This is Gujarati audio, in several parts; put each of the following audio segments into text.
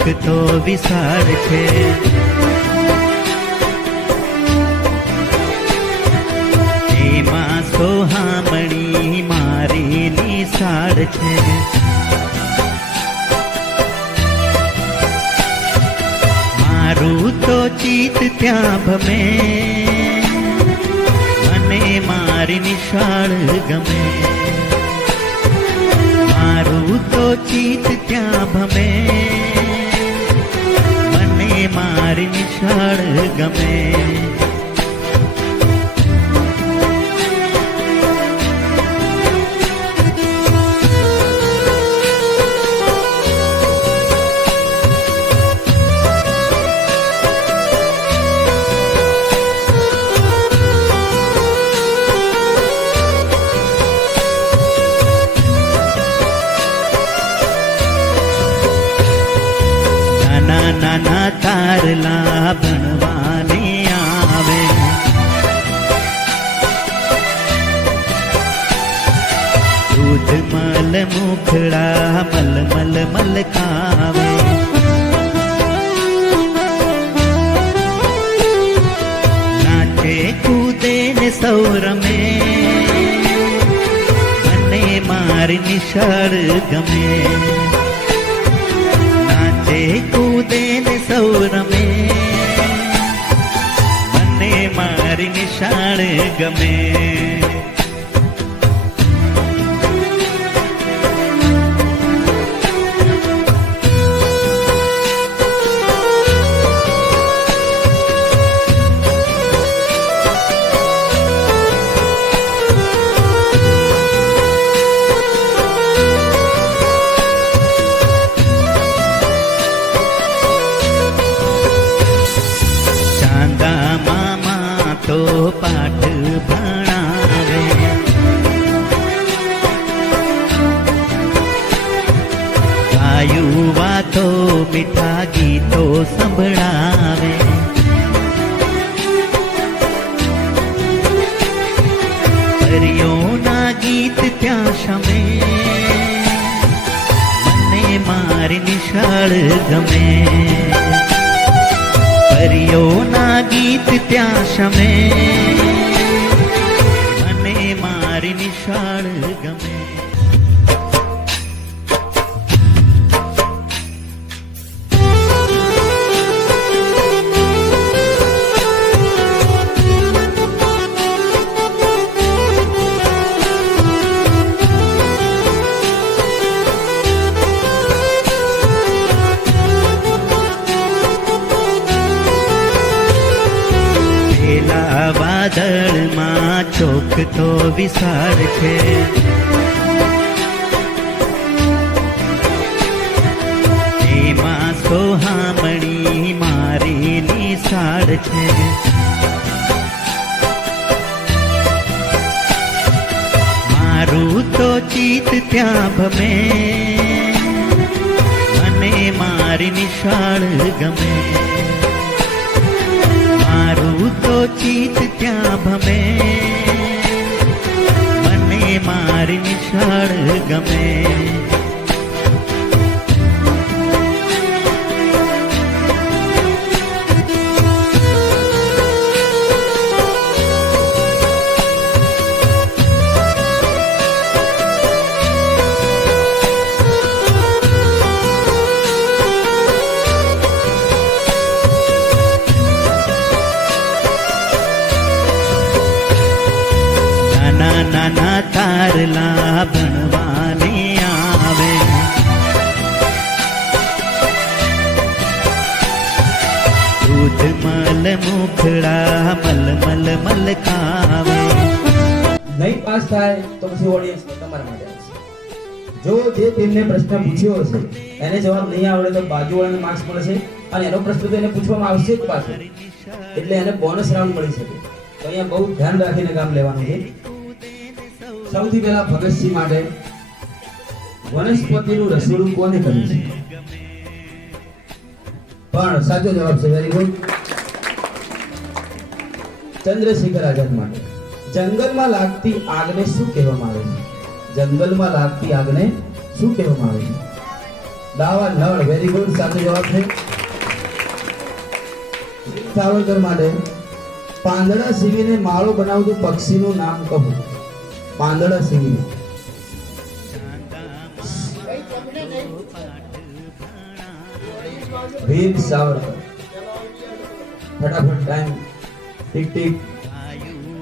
ચોક તો વિશાળ છે, એમાં સોહામણી મારી નિશાળ છે. મારું તો ચિત્ત ત્યાં ભમે, મને મારી નિશાળ ગમે. મારું તો ચિત્ત ત્યાં ભમે, મને મારી નિશાળ ગમે. નાના તારલા ભણવાને આવે, દૂધ મલ મુખડા મલ મલ મલકાવે. નાચે કૂદે ને સૌ રમે, મને મારી નિશાળ ગમે. કૂદે ને સૌ રમે, મને મારી નિશાળ ગમે. તો પાઠ ભણાવે, ગાયું વાતો મીઠા ગીતો સંભળાવે. હરિયોના ગીત ત્યાં શમે, મને મારી નિશાળ ગમે. હરિયોના ગીત ત્યાં શમે, મને મારી નિશાળ ગમે. વાદળમાં ચોક તો વિશાળ છે, એમાં સોહામણી મારી નિશાળ છે. મારું તો ચિત્ત ત્યાં ભમે, મને મારી નિશાળ ગમે. મારું તો ચિત્ત ત્યાં ભમે, મને મારી નિશાળ ગમે. નાના તારલા ભણવાને આવે, દૂધ મલ મુખડા મલ મલ મલકાવે. નહીં પાસ થાય તો પછી ઓડિયન્સ તમારા માટે આવશે. જો જે તેમને પ્રશ્ન પૂછ્યો હશે એને જવાબ નહીં આવડે તો બાજુવાળાને માર્ક્સ મળશે, અને એનો પ્રશ્ન તો એને પૂછવામાં આવશે જ પાછો, એટલે એને બોનસ રાઉન્ડ મળી શકે. તો અહીંયા બહુ ધ્યાન રાખીને કામ લેવાનું છે. સૌથી પહેલા ભગતસિંહ માટે વનસ્પતિનું રસોડું કોને કર્યું છે? પણ સાચો જવાબ છે, વેરી ગુડ. ચંદ્રશેખર આઝાદ માટે જંગલમાં લાગતી આગને શું કહેવામાં આવે છે? જંગલમાં લાગતી આગને શું કહેવામાં આવે છે? દાવા નળ, વેરી ગુડ, સાચો જવાબ છે. સાવરકર માટે પાંદડા સીવીને માળો બનાવતું પક્ષીનું નામ કહો. પાંદડા સીવીને. વીર સાવરકર. ફટાફટ ટાઈમ. Tick tick.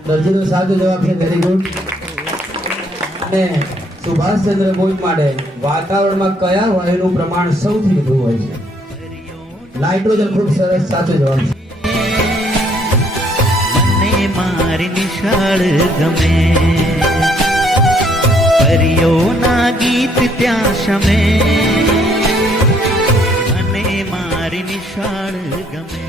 દરજીનો સાચો જવાબ છે, વેરી ગુડ. અને સુભાષચંદ્ર બોઝ માટે વાતાવરણમાં કયા વાયુનું પ્રમાણ સૌથી વધુ હોય છે? નાઇટ્રોજન. ખૂબ સરસ, સાચો જવાબ છે. મને મારી નિશાળ ગમે, પરીઓના ગીત ત્યાં શમે. મને મારી નિશાળ ગમે.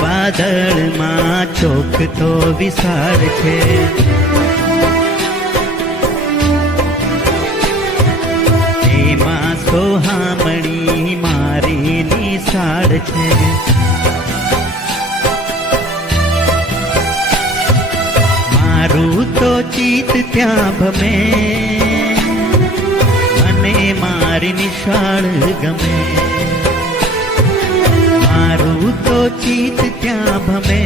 વાદળમાં ચોક તો વિશાળ છે, એમાં સોહામણી મારી નિશાળ છે. મારું તો ચિત્ત ત્યાં ભમે, મને મારી નિશાળ ગમે. મારું તો ચિત્ત ત્યાં ભમે,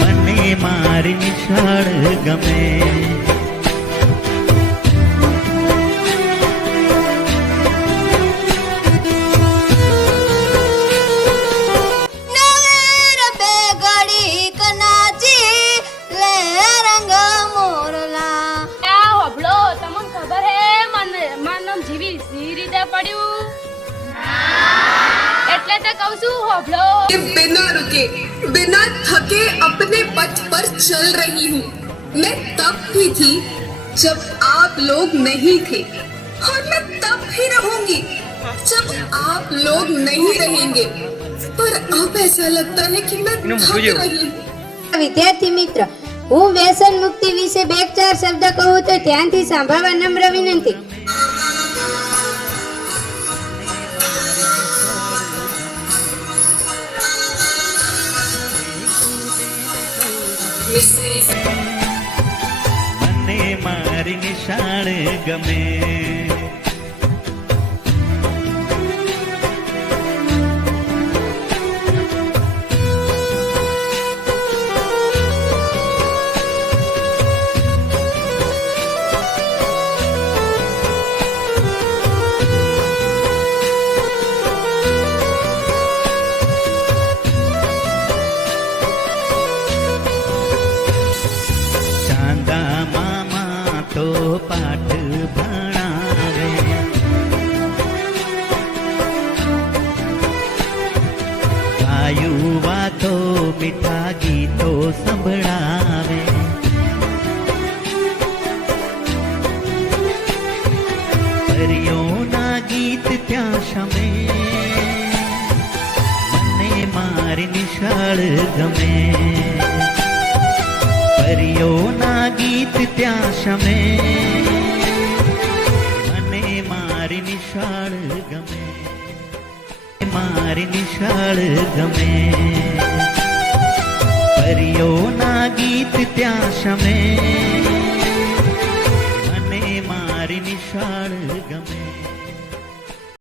મને મારી નિશાળ ગમે. बिना रुके बिना थके अपने पथ पर चल रही हूँ. मैं तब भी थी जब आप लोग नहीं थे, और मैं तब भी रहूंगी जब आप लोग नहीं रहेंगे. पर अब ऐसा लगता है कि मैं थक रही हूँ. વિદ્યાર્થી મિત્ર, હું વ્યસન મુક્તિ વિશે બે ચાર શબ્દ કહું તો ધ્યાનથી સાંભળવા નમ્ર વિનંતી. મને મારી નિશાળ ગમે. તો પાઠ ભણાવે, ગાયું વાતો મીઠા ગીતો સંભળાવે. પરીઓના ગીત ત્યાં શમે, મને મારી નિશાળ ગમે. પરીઓના ગીત ત્યાં શમે, મને મારી નિશાળ ગમે. મારી નિશાળ ગમે. પરીઓના ગીત ત્યાં શમે, મને મારી નિશાળ ગમે.